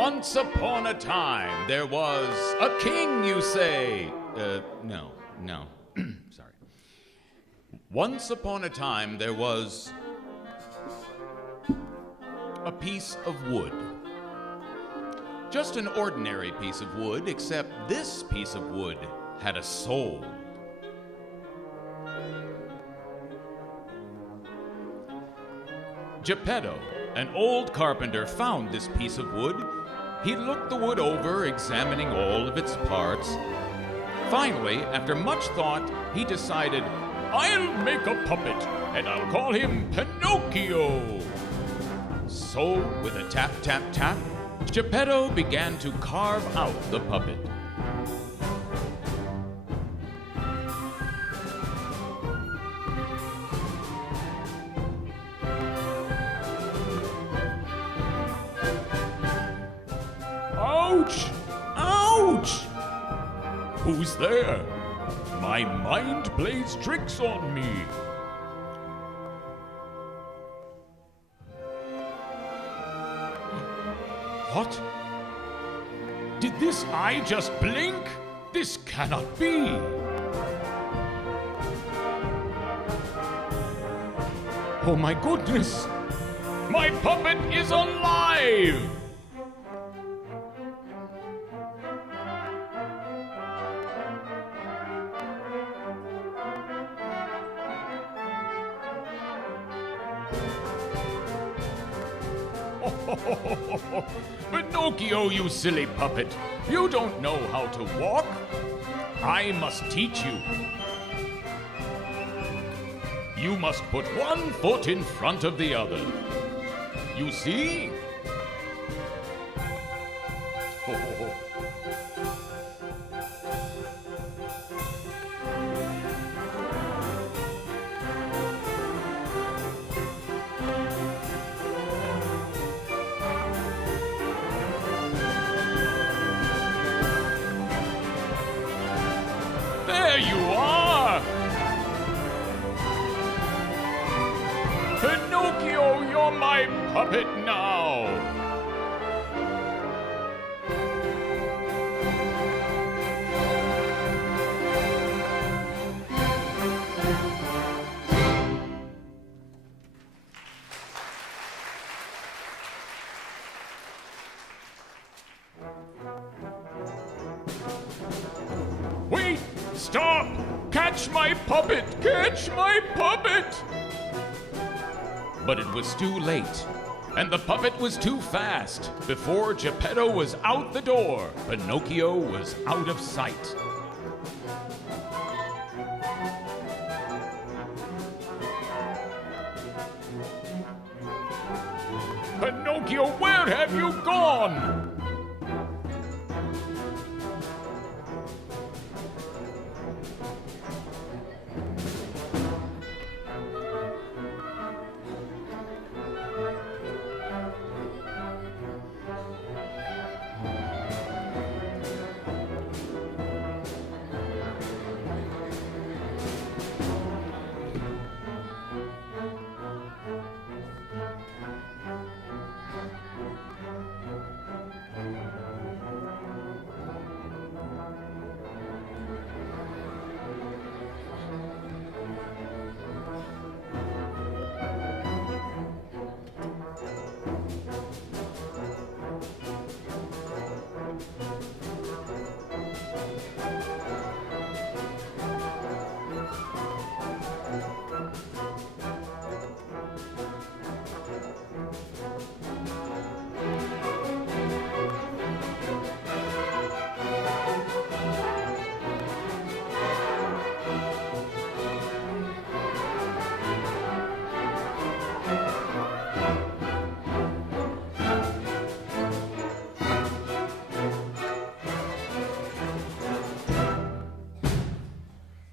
Once upon a time, there was a king, you say. No. Sorry. Once upon a time, there was a piece of wood. Just an ordinary piece of wood, except this piece of wood had a soul. Geppetto, an old carpenter, found this piece of wood. He looked the wood over, examining all of its parts. Finally, after much thought, he decided, I'll make a puppet, and I'll call him Pinocchio. So, with a tap, tap, tap, Geppetto began to carve out the puppet. Ouch! Ouch! Who's there? My mind plays tricks on me. What? Did this eye just blink? This cannot be. Oh my goodness! My puppet is alive! Pinocchio, you silly puppet. You don't know how to walk. I must teach you. You must put one foot in front of the other. You see? There you are! Pinocchio, you're my puppet now! Wait! Stop! Catch my puppet! Catch my puppet! But it was too late, and the puppet was too fast. Before Geppetto was out the door, Pinocchio was out of sight. Pinocchio, where have you gone?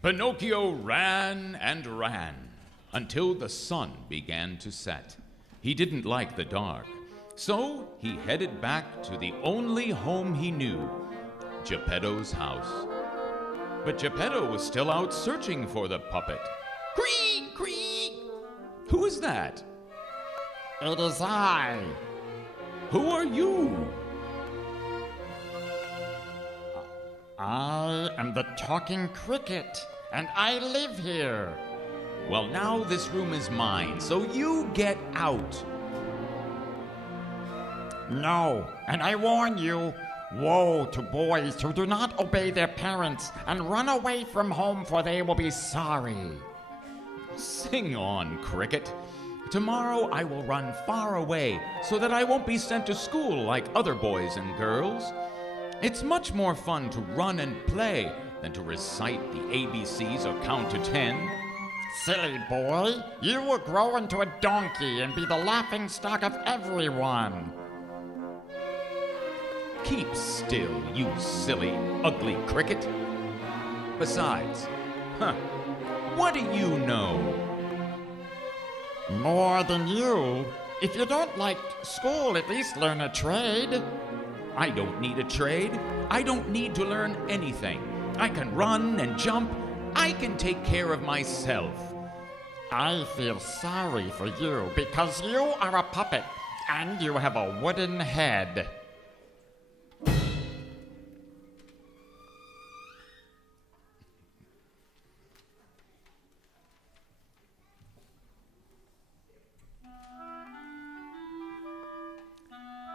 Pinocchio ran and ran until the sun began to set. He didn't like the dark, so he headed back to the only home he knew, Geppetto's house. But Geppetto was still out searching for the puppet. Creak, creak! Who is that? It is I. Who are you? I am the talking cricket, and I live here. Well, now this room is mine, so you get out. No, and I warn you, woe to boys who do not obey their parents and run away from home, for they will be sorry. Sing on, Cricket. Tomorrow I will run far away so that I won't be sent to school like other boys and girls. It's much more fun to run and play than to recite the ABCs or count to 10. Silly boy, you will grow into a donkey and be the laughing stock of everyone. Keep still, you silly, ugly cricket. Besides, what do you know? More than you. If you don't like school, at least learn a trade. I don't need a trade. I don't need to learn anything. I can run and jump. I can take care of myself. I feel sorry for you because you are a puppet and you have a wooden head.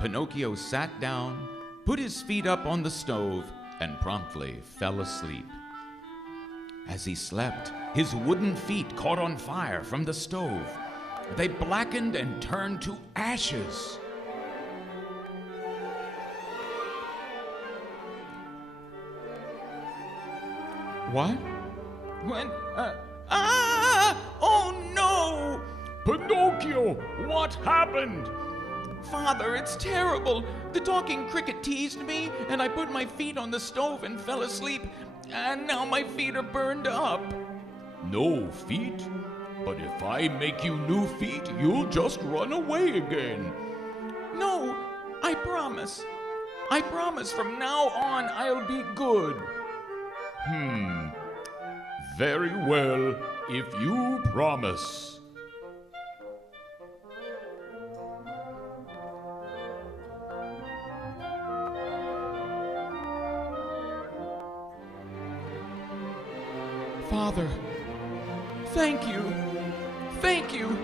Pinocchio sat down, put his feet up on the stove, and promptly fell asleep. As he slept, his wooden feet caught on fire from the stove. They blackened and turned to ashes. What? When? Oh no! Pinocchio, what happened? Father, it's terrible. The talking cricket teased me, and I put my feet on the stove and fell asleep, and now my feet are burned up. No feet? But if I make you new feet, you'll just run away again. No, I promise. I promise from now on I'll be good. Very well, if you promise. Father, thank you. Thank you.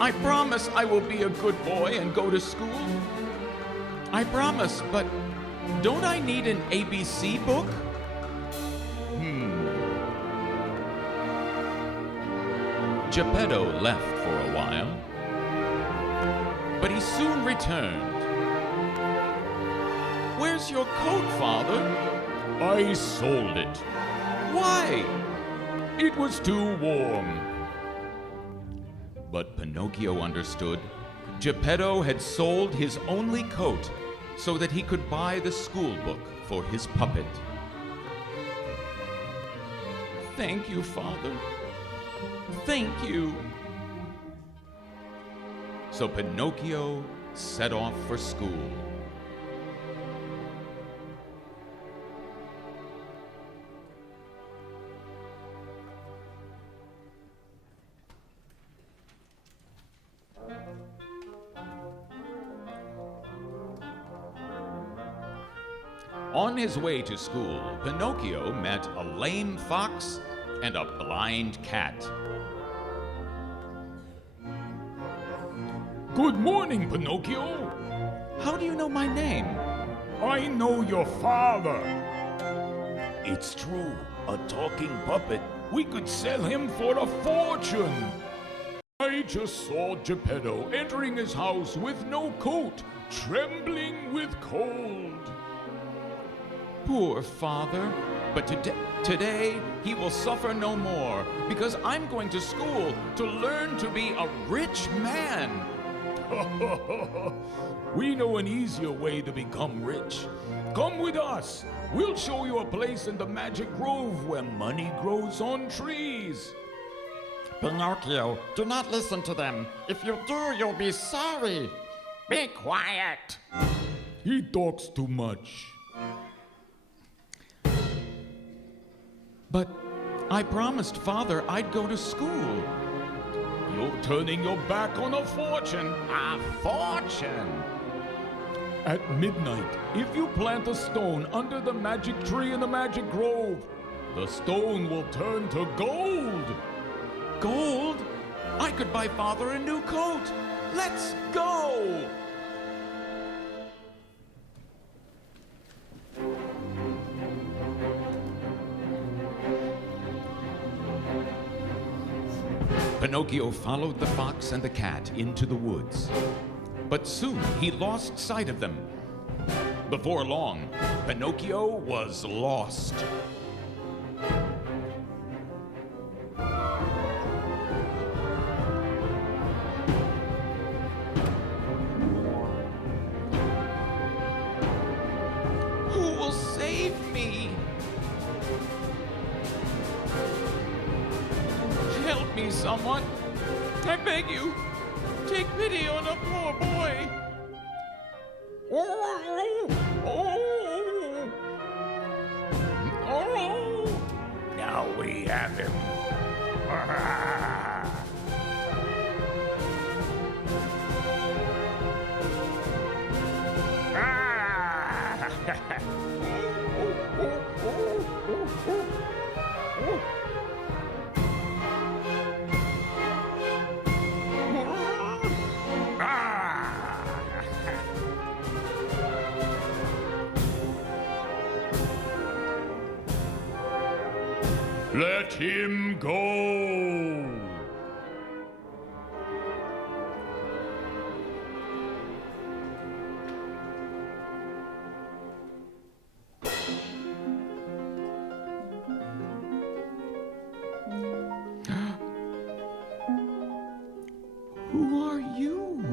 I promise I will be a good boy and go to school. I promise, but don't I need an ABC book? Geppetto left for a while, but he soon returned. Where's your coat, Father? I sold it. Why? It was too warm. But Pinocchio understood. Geppetto had sold his only coat so that he could buy the school book for his puppet. Thank you, Father. Thank you. So Pinocchio set off for school. On his way to school, Pinocchio met a lame fox and a blind cat. Good morning, Pinocchio. How do you know my name? I know your father. It's true, a talking puppet. We could sell him for a fortune. I just saw Geppetto entering his house with no coat, trembling with cold. Poor father. But today he will suffer no more, because I'm going to school to learn to be a rich man. We know an easier way to become rich. Come with us. We'll show you a place in the magic grove where money grows on trees. Pinocchio, do not listen to them. If you do, you'll be sorry. Be quiet. He talks too much. But I promised Father I'd go to school. You're turning your back on a fortune. A fortune. At midnight, if you plant a stone under the magic tree in the magic grove, the stone will turn to gold. Gold? I could buy Father a new coat. Let's go! Pinocchio followed the fox and the cat into the woods. But soon he lost sight of them. Before long, Pinocchio was lost. Who will save me? Help me, someone. I beg you. Take pity on a poor boy. Now we have him. Let him go! Who are you?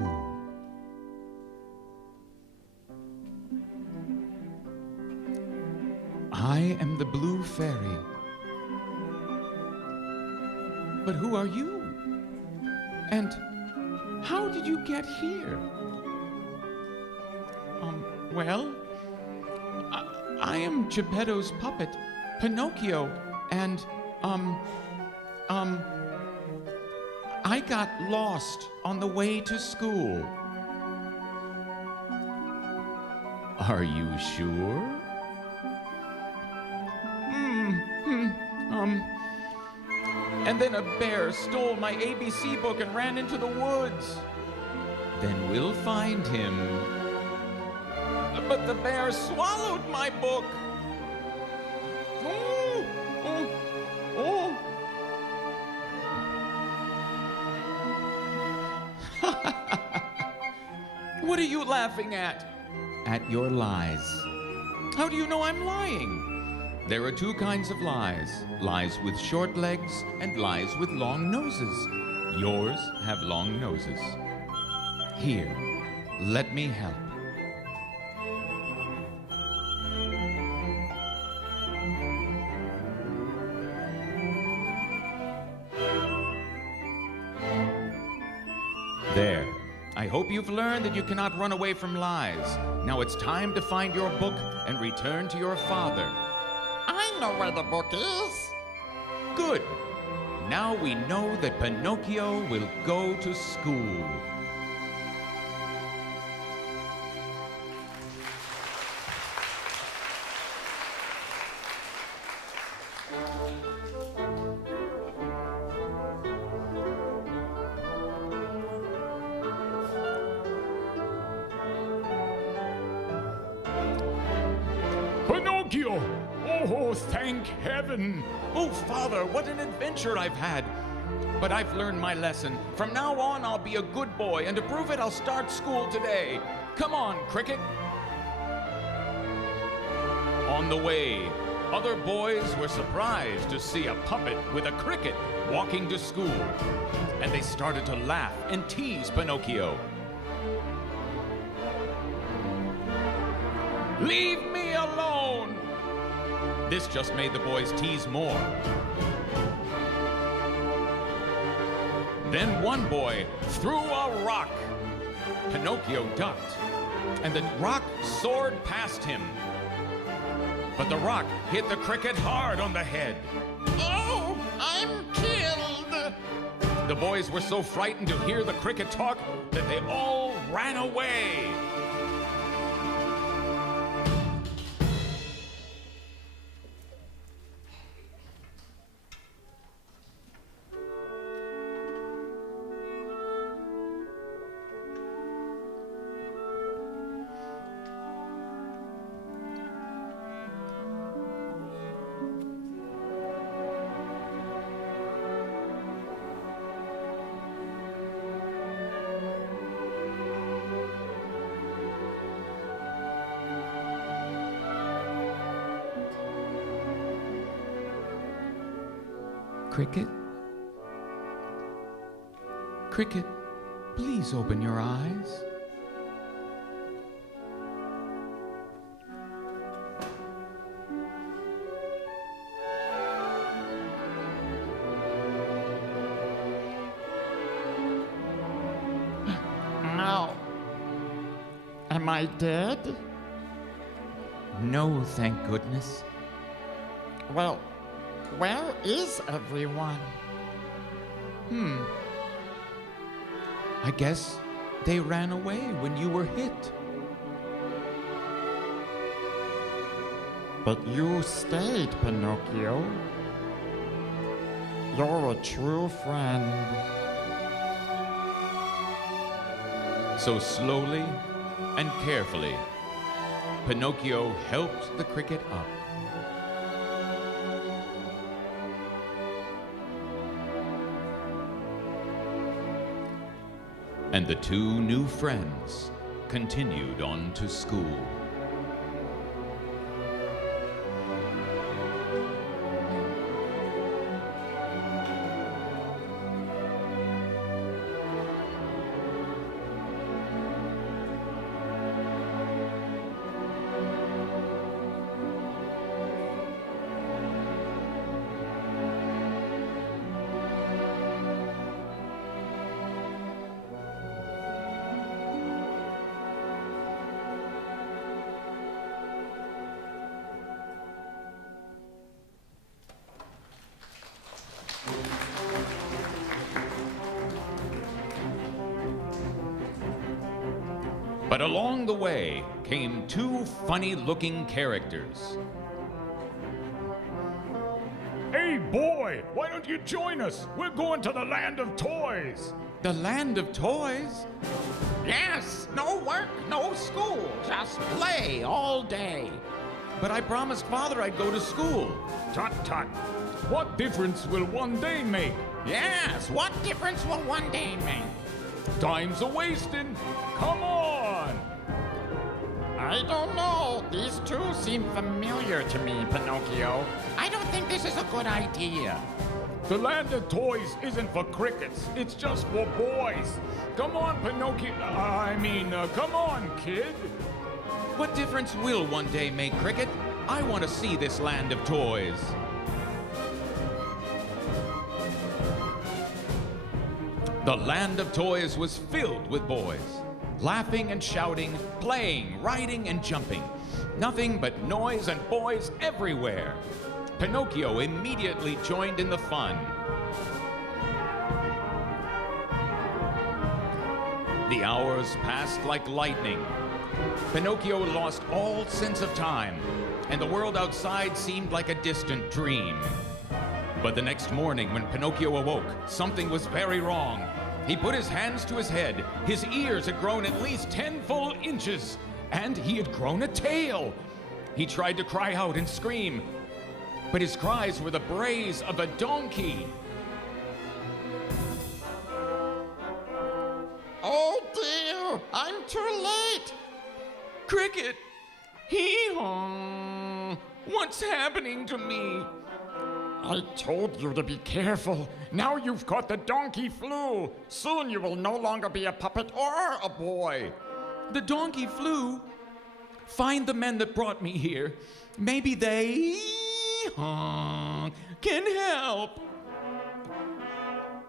I am the Blue Fairy. But who are you? And how did you get here? Well, I am Geppetto's puppet, Pinocchio, and, I got lost on the way to school. Are you sure? And then a bear stole my ABC book and ran into the woods. Then we'll find him. But the bear swallowed my book. Oh, oh, oh. What are you laughing at? At your lies. How do you know I'm lying? There are two kinds of lies. Lies with short legs and lies with long noses. Yours have long noses. Here, let me help. There. I hope you've learned that you cannot run away from lies. Now it's time to find your book and return to your father. I know where the book is. Good. Now we know that Pinocchio will go to school. Pinocchio! Oh, thank heaven! Oh, Father, what an adventure I've had! But I've learned my lesson. From now on, I'll be a good boy, and to prove it, I'll start school today. Come on, Cricket! On the way, other boys were surprised to see a puppet with a cricket walking to school, and they started to laugh and tease Pinocchio. Leave me alone! This just made the boys tease more. Then one boy threw a rock. Pinocchio ducked, and the rock soared past him. But the rock hit the cricket hard on the head. Oh, I'm killed. The boys were so frightened to hear the cricket talk that they all ran away. Cricket? Cricket, please open your eyes. Now, am I dead? No, thank goodness. Well, where is everyone? I guess they ran away when you were hit. But you stayed, Pinocchio. You're a true friend. So slowly and carefully, Pinocchio helped the cricket up. And the two new friends continued on to school. But along the way came two funny-looking characters. Hey, boy, why don't you join us? We're going to the land of toys. The land of toys? Yes, no work, no school, just play all day. But I promised Father I'd go to school. Tut tut. What difference will one day make? Yes, what difference will one day make? Time's a wasting. Come on. I don't know. These two seem familiar to me, Pinocchio. I don't think this is a good idea. The land of toys isn't for crickets. It's just for boys. Come on, Pinocchio. Come on, kid. What difference will one day make, Cricket? I want to see this land of toys. The land of toys was filled with boys, laughing and shouting, playing, riding and jumping. Nothing but noise and boys everywhere. Pinocchio immediately joined in the fun. The hours passed like lightning. Pinocchio lost all sense of time, and the world outside seemed like a distant dream. But the next morning, when Pinocchio awoke, something was very wrong. He put his hands to his head. His ears had grown at least 10 full inches, and he had grown a tail. He tried to cry out and scream, but his cries were the brays of a donkey. Oh dear, I'm too late. Cricket! Hee-haw! What's happening to me? I told you to be careful. Now you've caught the donkey flu. Soon you will no longer be a puppet or a boy. The donkey flew. Find the men that brought me here. Maybe they can help.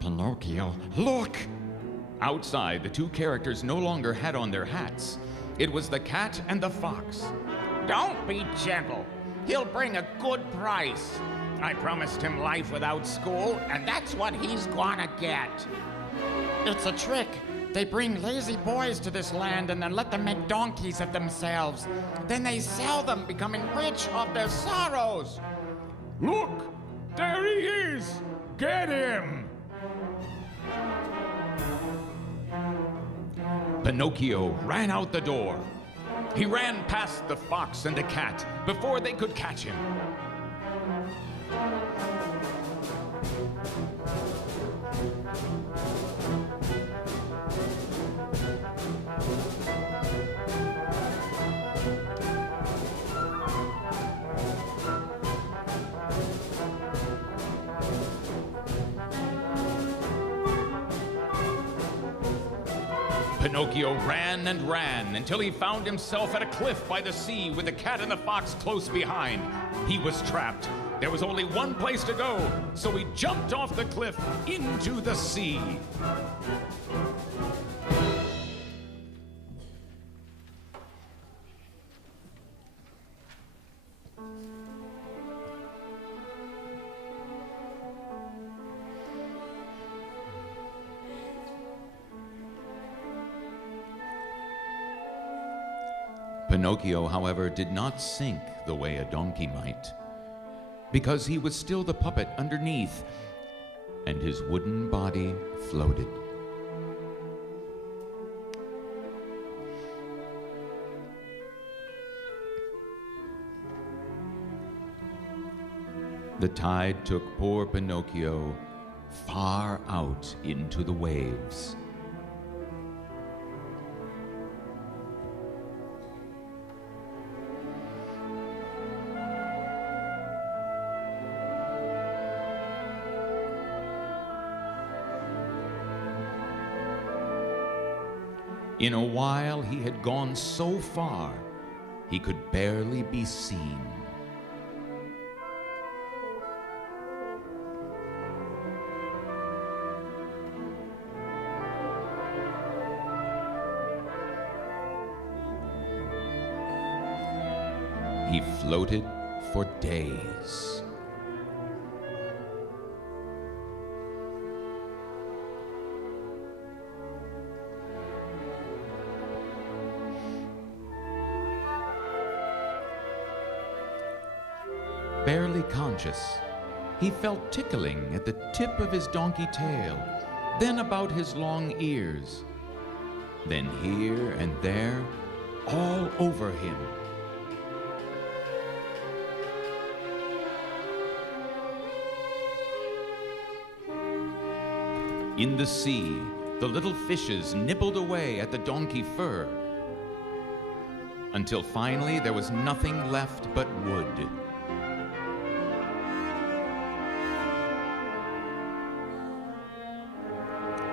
Pinocchio, look! Outside, the two characters no longer had on their hats. It was the cat and the fox. Don't be gentle. He'll bring a good price. I promised him life without school, and that's what he's gonna get. It's a trick. They bring lazy boys to this land and then let them make donkeys of themselves. Then they sell them, becoming rich of their sorrows. Look, there he is. Get him. Pinocchio ran out the door. He ran past the fox and the cat before they could catch him. Pinocchio ran and ran until he found himself at a cliff by the sea with the cat and the fox close behind. He was trapped. There was only one place to go, so he jumped off the cliff into the sea. Pinocchio, however, did not sink the way a donkey might, because he was still the puppet underneath, and his wooden body floated. The tide took poor Pinocchio far out into the waves. In a while, he had gone so far, he could barely be seen. He floated for days. Barely conscious, he felt tickling at the tip of his donkey tail, then about his long ears, then here and there, all over him. In the sea, the little fishes nibbled away at the donkey fur, until finally there was nothing left but wood.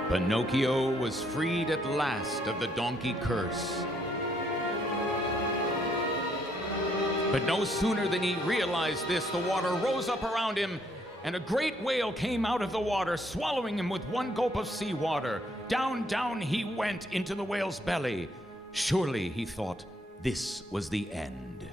Pinocchio was freed at last of the donkey curse. But no sooner than he realized this, the water rose up around him, and a great whale came out of the water, swallowing him with one gulp of seawater. Down, down he went into the whale's belly. Surely, he thought, this was the end.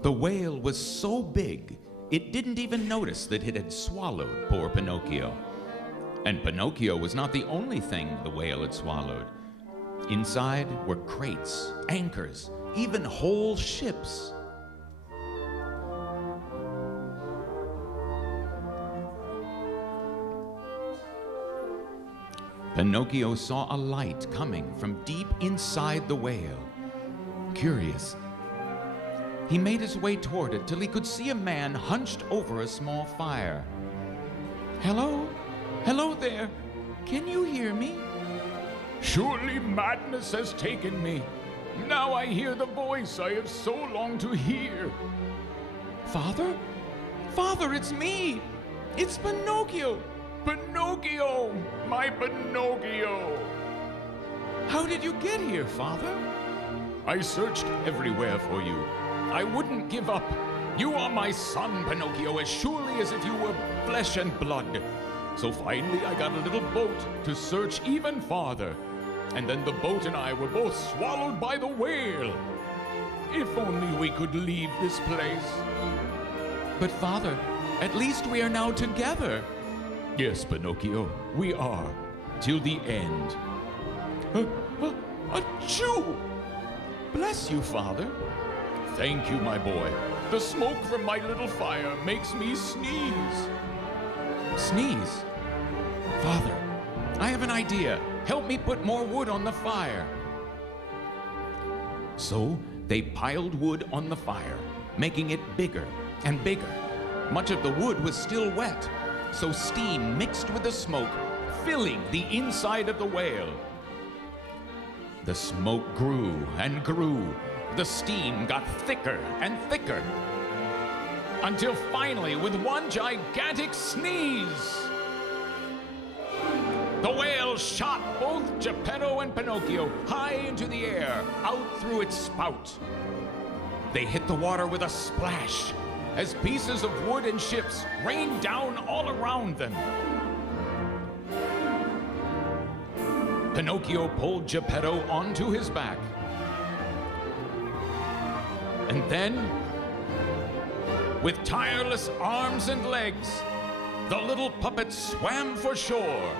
The whale was so big, it didn't even notice that it had swallowed poor Pinocchio. And Pinocchio was not the only thing the whale had swallowed. Inside were crates, anchors, even whole ships. Pinocchio saw a light coming from deep inside the whale. Curious, he made his way toward it till he could see a man hunched over a small fire. "Hello? Hello there. Can you hear me?" Surely madness has taken me. Now I hear the voice I have so longed to hear. "Father? Father, it's me! It's Pinocchio! Pinocchio! My Pinocchio! How did you get here, Father?" I searched everywhere for you. I wouldn't give up. You are my son, Pinocchio, as surely as if you were flesh and blood. So finally I got a little boat to search even farther. And then the boat and I were both swallowed by the whale. If only we could leave this place. "But Father, at least we are now together." Yes, Pinocchio, we are. Till the end. Achoo! "Bless you, Father." Thank you, my boy. The smoke from my little fire makes me sneeze. "Sneeze? Father, I have an idea. Help me put more wood on the fire." So they piled wood on the fire, making it bigger and bigger. Much of the wood was still wet, so steam mixed with the smoke, filling the inside of the whale. The smoke grew and grew, The steam got thicker and thicker, until finally, with one gigantic sneeze, the whale shot both Geppetto and Pinocchio high into the air, out through its spout. They hit the water with a splash, as pieces of wood and ships rained down all around them. Pinocchio pulled Geppetto onto his back. And then, with tireless arms and legs, the little puppet swam for shore,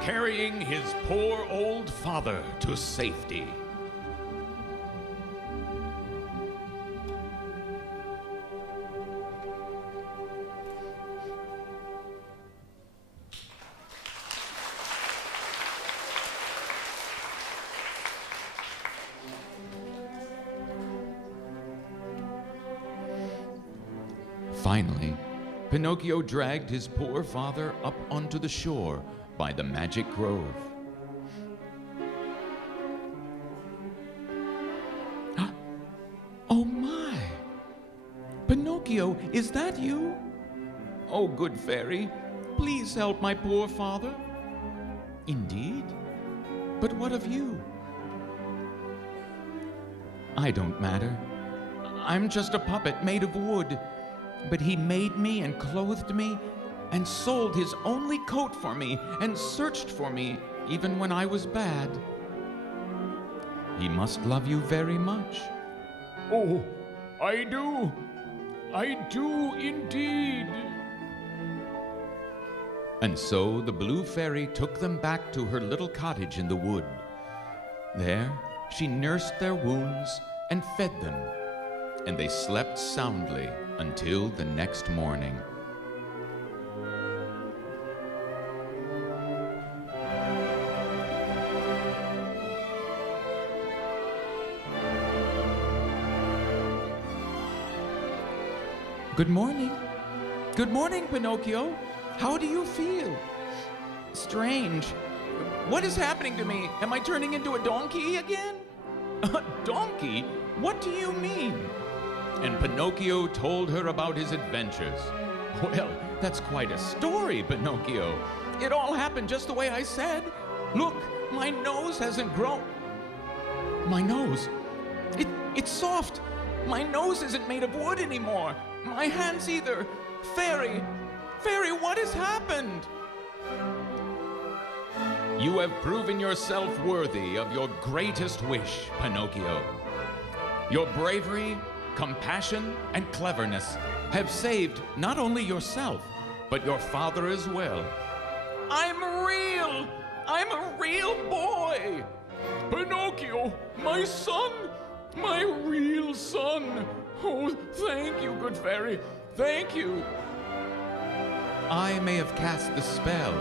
carrying his poor old father to safety. Finally, Pinocchio dragged his poor father up onto the shore by the magic grove. Oh my! Pinocchio, is that you? Oh, good fairy, please help my poor father. Indeed? But what of you? I don't matter. I'm just a puppet made of wood. But he made me and clothed me and sold his only coat for me and searched for me even when I was bad. He must love you very much. Oh, I do. I do indeed. And so the blue fairy took them back to her little cottage in the wood. There, she nursed their wounds and fed them, and they slept soundly until the next morning. Good morning. Good morning, Pinocchio. How do you feel? Strange. What is happening to me? Am I turning into a donkey again? A donkey? What do you mean? And Pinocchio told her about his adventures. Well, that's quite a story, Pinocchio. It all happened just the way I said. Look, my nose hasn't grown. My nose? It's soft. My nose isn't made of wood anymore. My hands either. Fairy, what has happened? You have proven yourself worthy of your greatest wish, Pinocchio. Your bravery, compassion, and cleverness have saved not only yourself, but your father as well. I'm real! I'm a real boy! Pinocchio, my son! My real son! Oh, thank you, good fairy. Thank you. I may have cast the spell,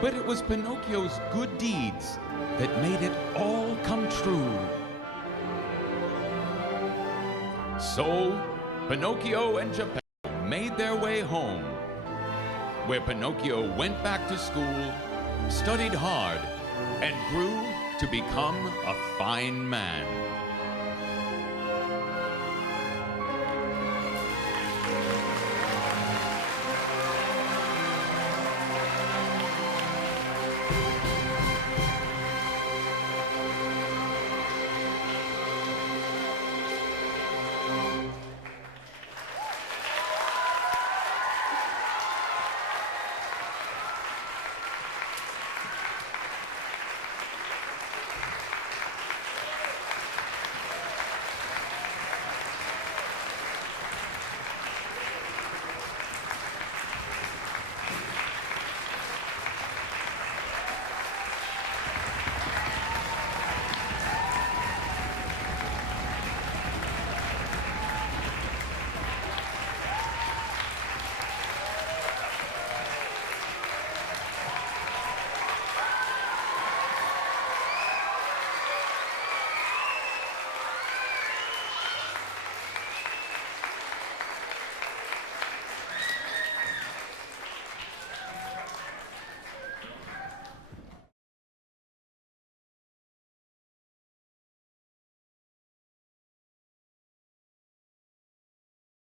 but it was Pinocchio's good deeds that made it all come true. So, Pinocchio and Geppetto made their way home, where Pinocchio went back to school, studied hard, and grew to become a fine man.